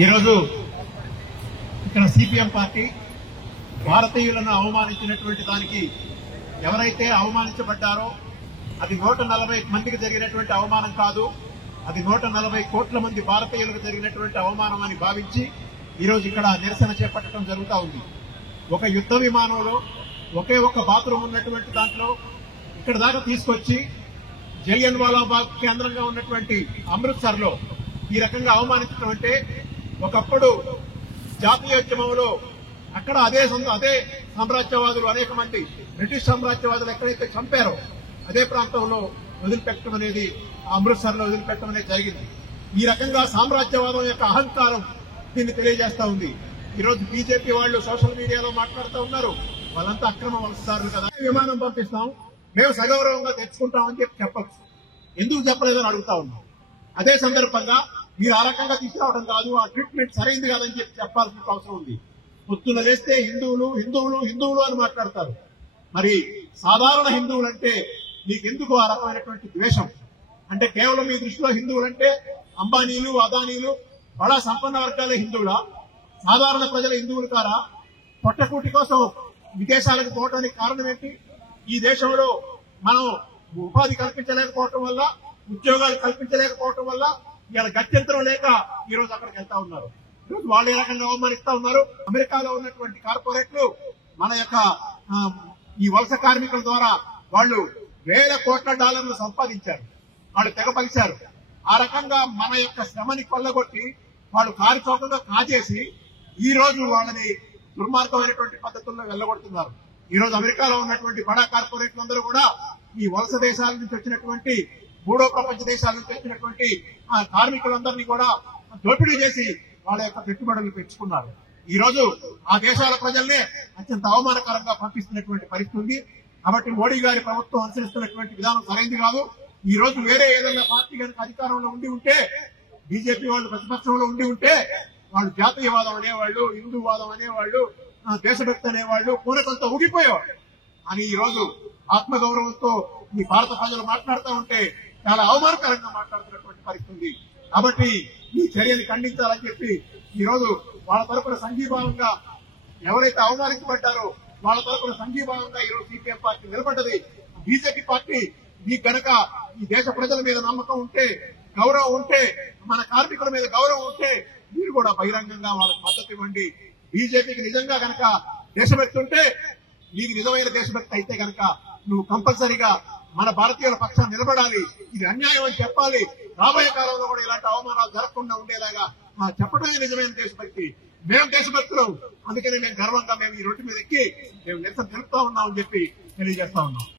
ఈరోజు ఇక్కడ CPM party భారతీయులను అవమానించినటువంటి దానికి ఎవరైతే అవమానించబడ్డారో అది 140 మందికి జరిగినటువంటి అవమానం కాదు, అది 140 కోట్ల మంది భారతీయులకు జరిగినటువంటి అవమానం అని భావించి ఈరోజు ఇక్కడ నిరసన చేపట్టడం జరుగుతూ ఉంది. ఒక యుద్ధ విమానంలో ఒకే ఒక్క బాత్రూమ్ ఉన్నటువంటి దాంట్లో ఇక్కడ దాకా తీసుకొచ్చి జలియన్ వాలాబాగ్ కేంద్రంగా ఉన్నటువంటి అమృత్సర్ లో ఈ రకంగా అవమానించడం అంటే, ఒకప్పుడు జాతీయోద్యమంలో అక్కడ అదే సామ్రాజ్యవాదులు అనేక మంది బ్రిటిష్ సామ్రాజ్యవాదులు ఎక్కడైతే చంపారో అదే ప్రాంతంలో వదిలిపెట్టడం అనేది, అమృత్సర్ లో వదిలిపెట్టడం అనేది జరిగింది. ఈ రకంగా సామ్రాజ్యవాదం యొక్క అహంకారం దీన్ని తెలియజేస్తా ఉంది. ఈరోజు బీజేపీ వాళ్ళు సోషల్ మీడియాలో మాట్లాడుతూ ఉన్నారు, వాళ్ళంతా అక్రమ వలసదారులు కదా, విమానం పంపిస్తాం మేము సగౌరవంగా తెచ్చుకుంటామని చెప్పచ్చు. ఎందుకు చెప్పలేదని అడుగుతా ఉన్నాం. అదే సందర్భంగా మీరు ఆ రకంగా తీసుకురావడం కాదు, ఆ ట్రీట్మెంట్ సరైంది కాదని చెప్పాల్సిన అవసరం ఉంది. పొత్తులు చేస్తే హిందువులు హిందువులు హిందువులు అని మాట్లాడతారు. మరి సాధారణ హిందువులంటే మీకెందుకు ఆ రకమైనటువంటి ద్వేషం? అంటే కేవలం మీ దృష్టిలో హిందువులంటే అంబానీలు అదానీలు బడా సంపన్న వర్గాలే హిందువులా? సాధారణ ప్రజల హిందువులు కారా? పొట్టకూటి కోసం విదేశాలకు పోవడానికి కారణం ఏంటి? ఈ దేశంలో మనం ఉపాధి కల్పించలేకపోవటం వల్ల, ఉద్యోగాలు కల్పించలేకపోవటం వల్ల ఇవాళ గత్యంతరం లేక ఈ రోజు అక్కడికి వెళ్తా ఉన్నారు. ఈరోజు వాళ్ళు ఏ రకంగా అవమానిస్తా ఉన్నారు. అమెరికాలో ఉన్నటువంటి కార్పొరేట్లు మన యొక్క ఈ వలస కార్మికుల ద్వారా వాళ్ళు వేల కోట్ల డాలర్లు సంపాదించారు, వాళ్ళు తెగపలిచారు. ఆ రకంగా మన యొక్క శ్రమని కొల్లగొట్టి వాళ్ళు కారుచౌకగా కాజేసి ఈ రోజు వాళ్ళని దుర్మార్గమైనటువంటి పద్ధతుల్లో వెళ్ళగొడుతున్నారు. ఈ రోజు అమెరికాలో ఉన్నటువంటి బడా కార్పొరేట్లందరూ కూడా ఈ వలస దేశాల నుంచి వచ్చినటువంటి, మూడో ప్రపంచ దేశాల నుంచి వచ్చినటువంటి కార్మికులందరినీ కూడా దోపిడీ చేసి వాళ్ళ యొక్క పెట్టుబడులు పెంచుకున్నారు. ఈ రోజు ఆ దేశాల ప్రజల్నే అత్యంత అవమానకరంగా పంపిస్తున్నటువంటి పరిస్థితి ఉంది. కాబట్టి మోడీ గారి ప్రభుత్వం అనుసరిస్తున్నటువంటి విధానం సరైంది కాదు. ఈ రోజు వేరే ఏదైనా పార్టీ కనుక అధికారంలో ఉండి ఉంటే, బీజేపీ వాళ్ళు ప్రతిపక్షంలో ఉండి ఉంటే, వాళ్ళు జాతీయవాదం అనేవాళ్ళు, హిందూవాదం అనేవాళ్ళు, దేశభక్తి అనేవాళ్ళు పూనకంతో ఊగిపోయేవాళ్ళు. అని ఈ రోజు ఆత్మగౌరవంతో ఈ భారత ప్రజలు మాట్లాడుతూ ఉంటే చాలా అవమానకరంగా మాట్లాడుతున్నటువంటి పరిస్థితి ఉంది. కాబట్టి ఈ చర్యని ఖండించాలని చెప్పి ఈ రోజు వాళ్ళ తరపున సంఘీభావంగా ఎవరైతే అవమానించబడ్డారో వాళ్ళ తరపున సంఘీభావంగా ఈ రోజు సిపిఎం పార్టీ నిలబడ్డది. బీజేపీ పార్టీ మీకు గనక ఈ దేశ ప్రజల మీద నమ్మకం ఉంటే, గౌరవం ఉంటే, మన కార్మికుల మీద గౌరవం ఉంటే మీరు కూడా బహిరంగంగా వాళ్ళకి మద్దతు ఇవ్వండి. బీజేపీకి నిజంగా గనక దేశభక్తి ఉంటే, నీకు నిజమైన దేశభక్తి అయితే గనక నువ్వు కంపల్సరీగా మన భారతీయుల పక్షాన్ని నిలబడాలి. ఇది అన్యాయం అని చెప్పాలి. రాబోయే కాలంలో కూడా ఇలాంటి అవమానాలు జరగకుండా ఉండేలాగా చెప్పడమే నిజమైన దేశభక్తి. మేము దేశభక్తులు, అందుకని మేము గర్వంగా మేము ఈ రోడ్డు మీద ఎక్కి మేము నిరసన తెలుపుతా ఉన్నామని చెప్పి తెలియజేస్తా ఉన్నాం.